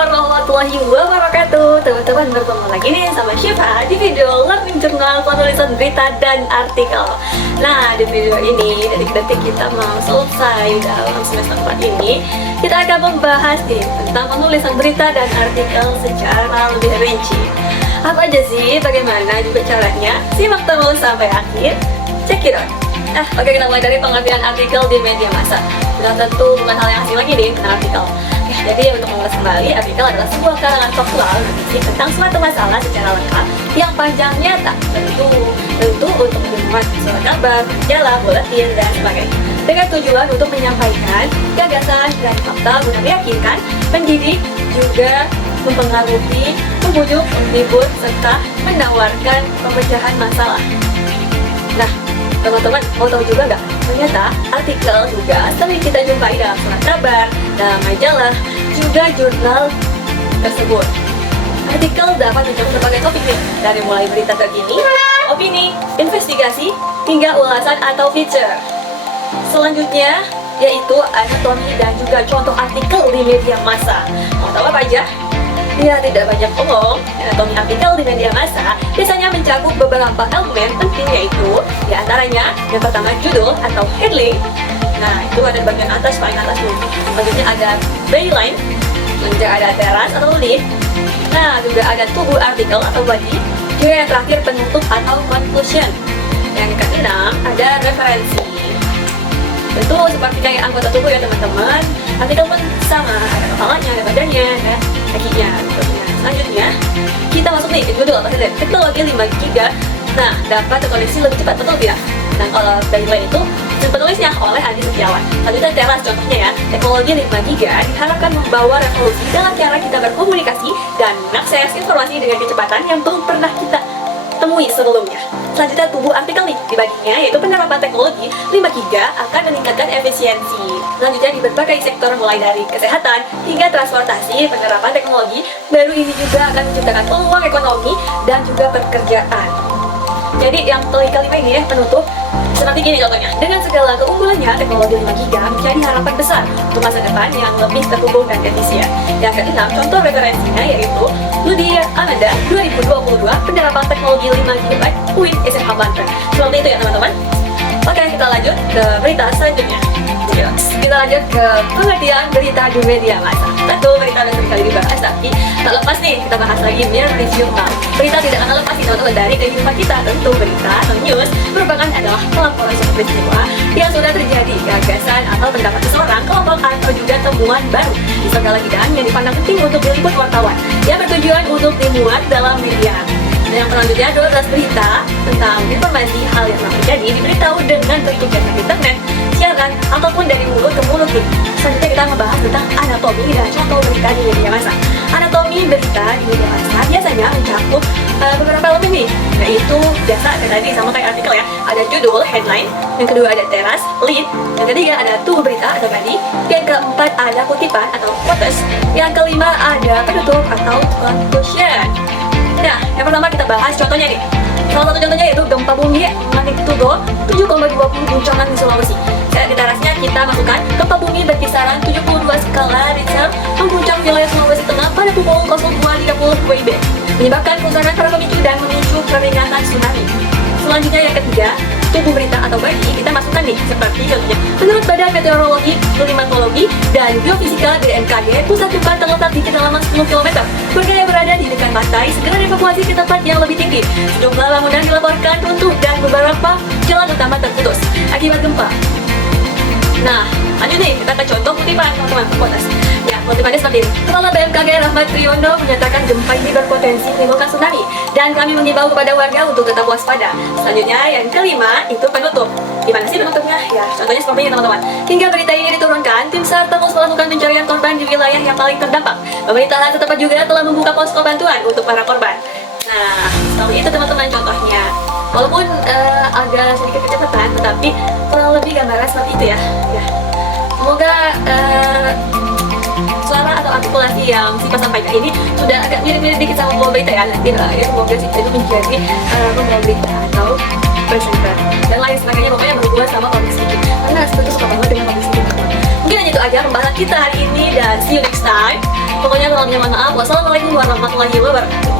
warahmatullahi wabarakatuh. Teman-teman, bertemu lagi nih sama Syifa di video Learning Journal penulisan berita dan artikel. Nah, di video ini detik-detik kita mau selesai dalam semester 4 ini, kita akan membahas nih tentang penulisan berita dan artikel secara lebih rinci. Apa aja sih, bagaimana juga caranya? Simak terus sampai akhir. Check it out. Oke, kita mulai dari pengambilan artikel di media massa. Sudah tentu bukan hal yang asing lagi nih tentang artikel. Jadi untuk mengulas kembali, artikel adalah sebuah karangan faktual berisi tentang suatu masalah secara lengkap yang panjangnya tak tentu untuk memuat surat kabar, majalah, buletin, dan sebagainya, dengan tujuan untuk menyampaikan gagasan dan fakta guna meyakinkan, mendidik, juga mempengaruhi, membujuk, menghibur, serta menawarkan pemecahan masalah. Nah, teman-teman mau tahu juga nggak? Ternyata artikel juga sering kita jumpai dalam surat kabar, dalam majalah, juga jurnal tersebut. Artikel dapat mencakup berbagai topik nih, dari mulai berita terkini, opini, investigasi, hingga ulasan atau feature. Selanjutnya yaitu anatomi dan juga contoh artikel di media massa. Mau tahu apa aja? Ya, tidak banyak omong. Anatomi artikel di media massa biasanya mencakup beberapa elemen penting, yaitu diantaranya yang pertama judul atau headline. Nah, itu ada bagian atas, paling atas dulu. Selanjutnya ada byline, selanjutnya ada teras atau lead. Nah, juga ada tubuh artikel atau body. Juga yang terakhir penutup atau conclusion. Yang keenam ada referensi. Tentu seperti kayak anggota tubuh ya teman-teman. Artikel pun sama, ada kepalanya, ada badannya, ada kakinya. Selanjutnya kita masuk nih ke judul atau headline. Teknologi 5GB. Nah, dapat terkoneksi lebih cepat, betul tidak? Nah, kalau byline itu penulisnya oleh Andi Setiawan. Selanjutnya teras, contohnya ya, teknologi 5GB diharapkan membawa revolusi dalam cara kita berkomunikasi dan mengakses informasi dengan kecepatan yang belum pernah kita temui sebelumnya. Selanjutnya tubuh artikel nih, dibaginya yaitu penerapan teknologi 5GB akan meningkatkan efisiensi. Selanjutnya di berbagai sektor mulai dari kesehatan hingga transportasi, penerapan teknologi baru ini juga akan menciptakan peluang ekonomi dan juga pekerjaan. Jadi yang kelima ini ya, penutup seperti gini contohnya. Dengan segala keunggulannya, teknologi 5GB menjadi harapan besar untuk masa depan yang lebih terhubung dan efisien. Yang keenam, contoh referensinya yaitu Ludia Amanda 2022 penerapan teknologi 5GB UIN SMK Banten. Seperti itu ya teman-teman. Oke, kita lanjut ke berita selanjutnya. Kita lanjut ke pengertian berita di media massa. Tentu berita dan berita dibahas, tapi tak lepas nih kita bahas lagi mirror journal. Berita tidak akan lepas nih teman-teman dari kehidupan kita. Tentu berita atau news merupakan adalah pelaporan suatu peristiwa yang sudah terjadi, gagasan atau pendapat seseorang, kelompok atau juga temuan baru di segala bidang yang dipandang penting untuk diliput wartawan yang bertujuan untuk dimuat dalam media. Dan yang selanjutnya 12 berita tentang informasi hal yang telah terjadi diberitahu dengan tertugas di internet, siaran, ataupun dari mulut ke mulut nih. Selanjutnya kita membahas tentang anatomi dan contoh berita di media massa. Anatomi berita di media massa biasanya mencakup beberapa elemen nih, yaitu biasa ada tadi sama kayak artikel ya. Ada judul, headline, yang kedua ada teras, lead, yang ketiga ada tubuh berita atau body, yang keempat ada kutipan atau quotes, yang kelima ada penutup atau conclusion. Nah, yang pertama kita bahas contohnya nih. Salah satu contohnya yaitu gempa bumi magnitudo 7,20 guncangan di Sulawesi. Di terasnya kita masukkan gempa bumi berkisaran 72 skala Richter mengguncang wilayah Sulawesi Tengah pada pukul 02.30 WIB, menyebabkan kerusakan para pemicu dan memicu peringatan tsunami. Selanjutnya yang ketiga, tubuh berita atau body kita masukkan nih, seperti contohnya menurut Badan Meteorologi, Klimatologi, dan Geofisika BMKG, pusat gempa terletak di kedalaman 10 km. Warga yang berada di dekat pantai segera dievakuasi ke tempat yang lebih tinggi. Sejumlah bangunan dilaporkan runtuh dan beberapa jalan utama terputus akibat gempa. Nah, lanjut nih, kita ke contoh kutipan teman-teman, quotes. Ya, kutipannya seperti ini. Kepala BMKG Rahmat Triyono menyatakan gempa ini berpotensi menimbulkan tsunami dan kami mengimbau kepada warga untuk tetap waspada. Selanjutnya, yang kelima, itu penutup. Gimana sih penutupnya? Ya, contohnya seperti ini teman-teman. Hingga berita ini diturunkan, tim SAR terus melakukan pencarian korban di wilayah yang paling terdampak. Pemerintahan setempat juga telah membuka posko bantuan untuk para korban. Nah, seperti itu teman-teman contohnya. Walaupun agak sedikit kecepatan, tetapi kurang lebih gambaran seperti itu ya. Semoga suara atau artikulasi yang Syifa sampaikan ini sudah agak mirip-mirip dikit sama pembawa berita ya. Nanti semoga Syifa itu menjadi pembawa berita atau presenter dan lain sebagainya, pokoknya berhubungan sama public speaking. Karena Syifa tuh suka banget dengan public speaking. Mungkin hanya itu aja pembahasan kita hari ini dan see you next time. Pokoknya Kurang lebihnya mohon maaf. Wassalamualaikum warahmatullahi wabarakatuh.